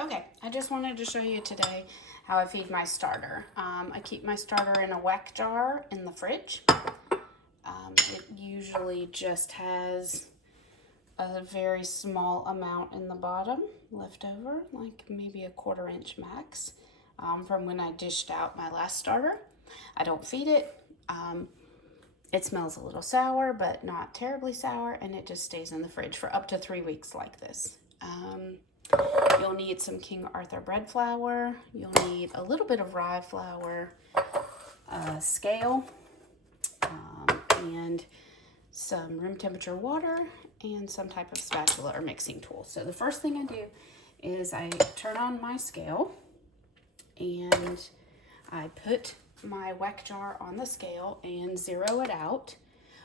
Okay, I just wanted to show you today how I feed my starter. I keep my starter in a Weck jar in the fridge. It usually just has a very small amount in the bottom left over, like maybe a 1/4 inch max, from when I dished out my last starter. I don't feed it. It smells a little sour, but not terribly sour, and it just stays in the fridge for up to 3 weeks like this. You'll need some King Arthur bread flour. You'll need a little bit of rye flour, a scale, and some room temperature water, and some type of spatula or mixing tool. So the first thing I do is I turn on my scale and I put my Weck jar on the scale and zero it out.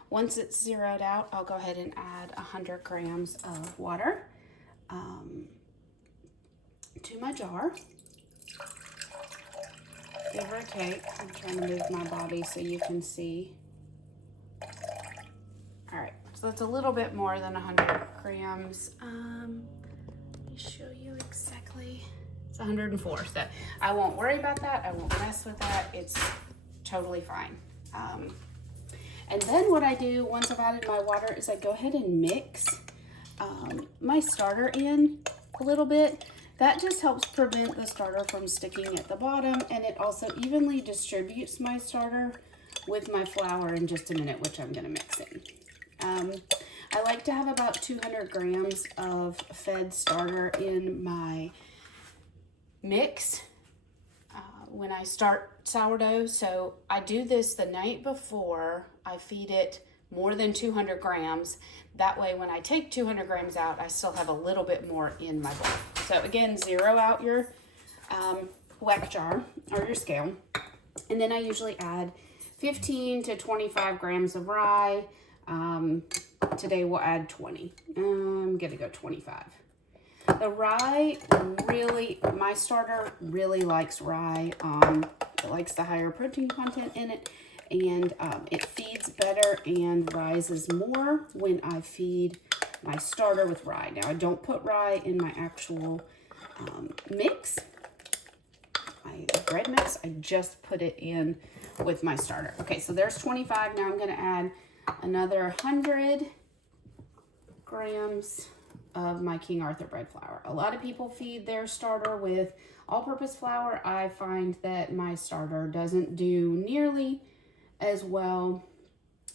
Once it's zeroed out, I'll go ahead and add 100 grams of water to my jar, give or take. I'm trying to move my body so you can see. All right, so that's a little bit more than 100 grams. Let me show you exactly. It's 104, so I won't worry about that. I won't mess with that. It's totally fine. And then what I do once I've added my water is I go ahead and mix my starter in a little bit. That just helps prevent the starter from sticking at the bottom, and it also evenly distributes my starter with my flour in just a minute, which I'm gonna mix in. I like to have about 200 grams of fed starter in my mix when I start sourdough. So I do this the night before I feed it more than 200 grams. That way when I take 200 grams out, I still have a little bit more in my bowl. So again, zero out your Weck jar or your scale. And then I usually add 15 to 25 grams of rye. Today we'll add 20. I'm gonna go 25. The rye really, my starter really likes rye. It likes the higher protein content in it, and it feeds better and rises more when I feed my starter with rye. Now I don't put rye in my actual mix, my bread mix. I just put it in with my starter. Okay, so there's 25. Now I'm gonna add another 100 grams of my King Arthur bread flour. A lot of people feed their starter with all-purpose flour. I find that my starter doesn't do nearly as well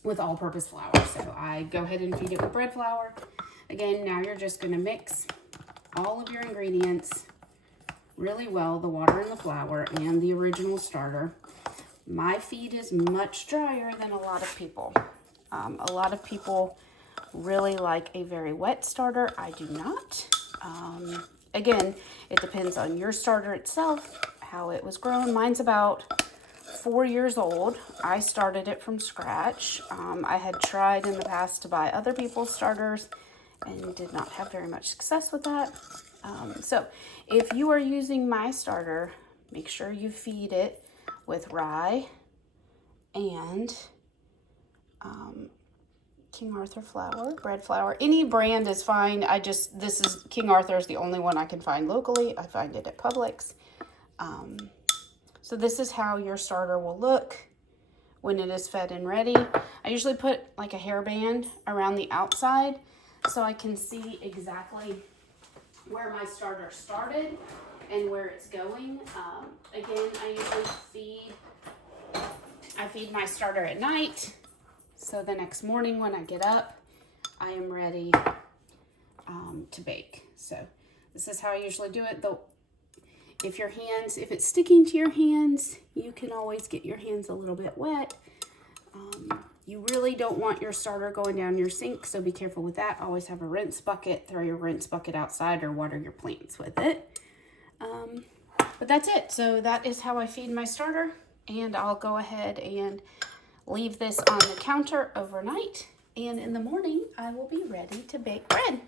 with all-purpose flour, so I go ahead and feed it with bread flour. Again, now you're just going to mix all of your ingredients really well, the water and the flour and the original starter. My feed is much drier than a lot of people. A lot of people really like a very wet starter. I do not. Again, it depends on your starter itself, how it was grown. Mine's about 4 years old. I started it from scratch. I had tried in the past to buy other people's starters and did not have very much success with that. So if you are using my starter, make sure you feed it with rye and King Arthur flour, bread flour. Any brand is fine. This is King Arthur is the only one I can find locally. I find it at Publix. So this is how your starter will look when it is fed and ready. I usually put like a hairband around the outside so I can see exactly where my starter started and where it's going. Again, I usually feed my starter at night. So the next morning when I get up, I am ready to bake. So this is how I usually do it. Though, if it's sticking to your hands, you can always get your hands a little bit wet. You really don't want your starter going down your sink, so be careful with that. Always have a rinse bucket. Throw your rinse bucket outside or water your plants with it. But that's it. So that is how I feed my starter, and I'll go ahead and leave this on the counter overnight, and in the morning I will be ready to bake bread.